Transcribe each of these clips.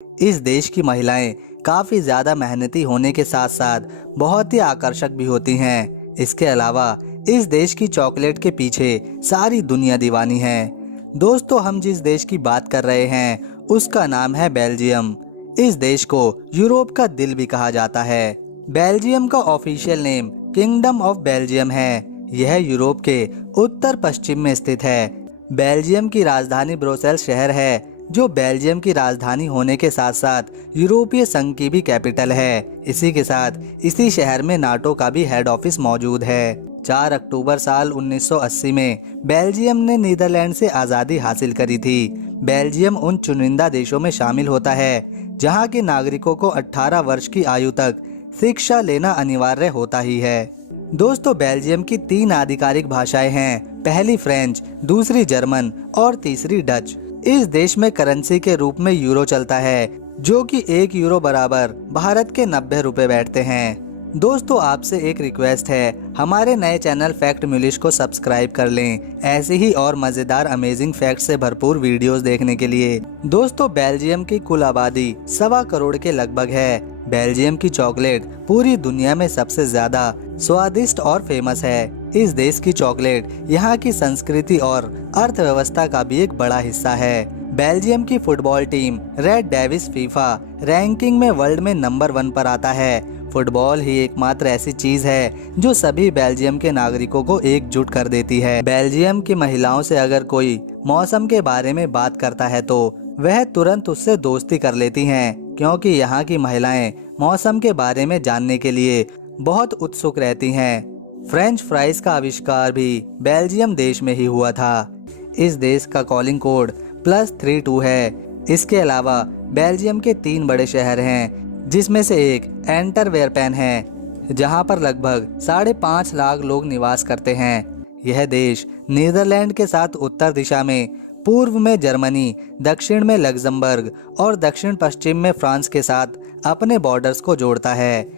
इस देश की महिलाएं काफ़ी ज़्यादा मेहनती होने के साथ साथ बहुत ही आकर्षक भी होती हैं। इसके अलावा इस देश की चॉकलेट के पीछे सारी दुनिया दीवानी है। दोस्तों, हम जिस देश की बात कर रहे हैं उसका नाम है बेल्जियम। इस देश को यूरोप का दिल भी कहा जाता है। बेल्जियम का official name kingdom of Belgium है। यह यूरोप के उत्तर पश्चिम में स्थित है। बेल्जियम की राजधानी ब्रुसेल्स शहर है, जो बेल्जियम की राजधानी होने के साथ साथ यूरोपीय संघ की भी कैपिटल है। इसी के साथ इसी शहर में नाटो का भी हेड ऑफिस मौजूद है। 4 अक्टूबर साल 1980 में बेल्जियम ने नीदरलैंड से आज़ादी हासिल करी थी। बेल्जियम उन चुनिंदा देशों में शामिल होता है जहां के नागरिकों को 18 वर्ष की आयु तक शिक्षा लेना अनिवार्य होता ही है। दोस्तों, बेल्जियम की 3 आधिकारिक भाषाएं हैं। पहली फ्रेंच, दूसरी जर्मन और तीसरी डच। इस देश में करेंसी के रूप में यूरो चलता है, जो कि 1 यूरो बराबर भारत के 90 रुपए बैठते हैं। दोस्तों, आपसे एक रिक्वेस्ट है, हमारे नए चैनल फैक्ट म्यूलिश को सब्सक्राइब कर लें ऐसे ही और मजेदार अमेजिंग फैक्ट से भरपूर वीडियोस देखने के लिए। दोस्तों, बेल्जियम की कुल आबादी 1.25 करोड़ के लगभग है। बेल्जियम की चॉकलेट पूरी दुनिया में सबसे ज्यादा स्वादिष्ट और फेमस है। इस देश की चॉकलेट यहाँ की संस्कृति और अर्थव्यवस्था का भी एक बड़ा हिस्सा है। बेल्जियम की football team red Davis FIFA ranking में वर्ल्ड में नंबर 1 पर आता है। फुटबॉल ही एकमात्र ऐसी चीज है जो सभी बेल्जियम के नागरिकों को एकजुट कर देती है। बेल्जियम की महिलाओं से अगर कोई मौसम के बारे में बात करता है तो वह तुरंत उससे दोस्ती कर लेती हैं, क्योंकि यहाँ की महिलाएं मौसम के बारे में जानने के लिए बहुत उत्सुक रहती हैं। फ्रेंच फ्राइज का आविष्कार भी बेल्जियम देश में ही हुआ था। इस देश का कॉलिंग कोड +32 है। इसके अलावा बेल्जियम के 3 बड़े शहर हैं, जिसमें से एक एंटरवेरपेन है, जहां पर लगभग 5.5 लाख लोग निवास करते हैं। यह देश नीदरलैंड के साथ उत्तर दिशा में, पूर्व में जर्मनी, दक्षिण में लग्जमबर्ग और दक्षिण पश्चिम में फ्रांस के साथ अपने बॉर्डर्स को जोड़ता है।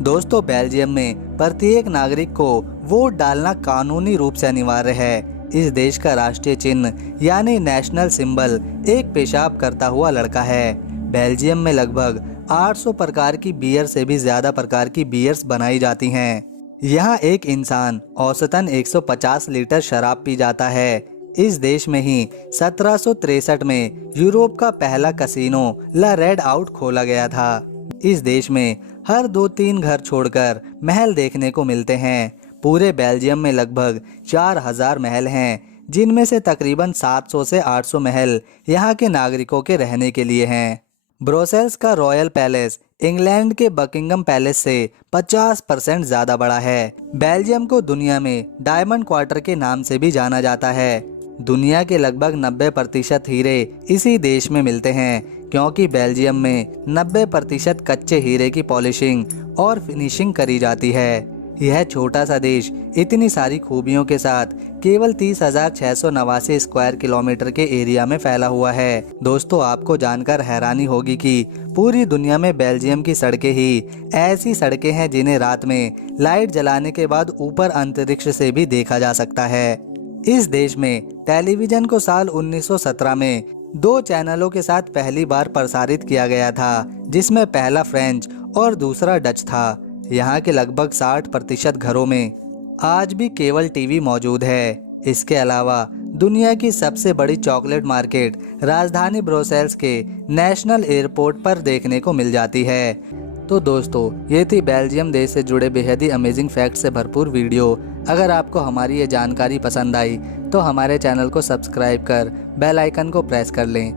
दोस्तों, बेल्जियम में प्रत्येक नागरिक को वोट डालना कानूनी रूप से अनिवार्य है। इस देश का राष्ट्रीय चिन्ह यानी नेशनल सिंबल एक पेशाब करता हुआ लड़का है। बेल्जियम में लगभग 800 प्रकार की बियर से भी ज्यादा प्रकार की बियर्स बनाई जाती हैं। यहाँ एक इंसान औसतन 150 लीटर शराब पी जाता है। इस देश में ही 1763 में यूरोप का पहला कसिनो ला रेड आउट खोला गया था। इस देश में हर 2-3 घर छोड़कर महल देखने को मिलते हैं। पूरे बेल्जियम में लगभग 4000 महल हैं, जिनमें से तकरीबन 700 से 800 महल यहाँ के नागरिकों के रहने के लिए हैं। ब्रुसेल्स का रॉयल पैलेस इंग्लैंड के बकिंगम पैलेस से 50% ज्यादा बड़ा है। बेल्जियम को दुनिया में डायमंड क्वार्टर के नाम से भी जाना जाता है। दुनिया के लगभग 90% हीरे इसी देश में मिलते हैं, क्योंकि बेल्जियम में 90% कच्चे हीरे की पॉलिशिंग और फिनिशिंग करी जाती है। यह छोटा सा देश इतनी सारी खूबियों के साथ केवल 30,689 स्क्वायर किलोमीटर के एरिया में फैला हुआ है। दोस्तों, आपको जानकर हैरानी होगी कि पूरी दुनिया में बेल्जियम की सड़कें ही ऐसी सड़कें हैं जिन्हें रात में लाइट जलाने के बाद ऊपर अंतरिक्ष से भी देखा जा सकता है। इस देश में टेलीविजन को साल 1917 में 2 चैनलों के साथ पहली बार प्रसारित किया गया था, जिसमें पहला फ्रेंच और दूसरा डच था। यहाँ के लगभग 60% घरों में आज भी केबल टीवी मौजूद है। इसके अलावा दुनिया की सबसे बड़ी चॉकलेट मार्केट राजधानी ब्रुसेल्स के नेशनल एयरपोर्ट पर देखने को मिल जाती है। तो दोस्तों, ये थी बेल्जियम देश से जुड़े बेहद ही अमेजिंग फैक्ट से भरपूर वीडियो। अगर आपको हमारी ये जानकारी पसंद आई तो हमारे चैनल को सब्सक्राइब कर बेल आइकन को प्रेस कर लें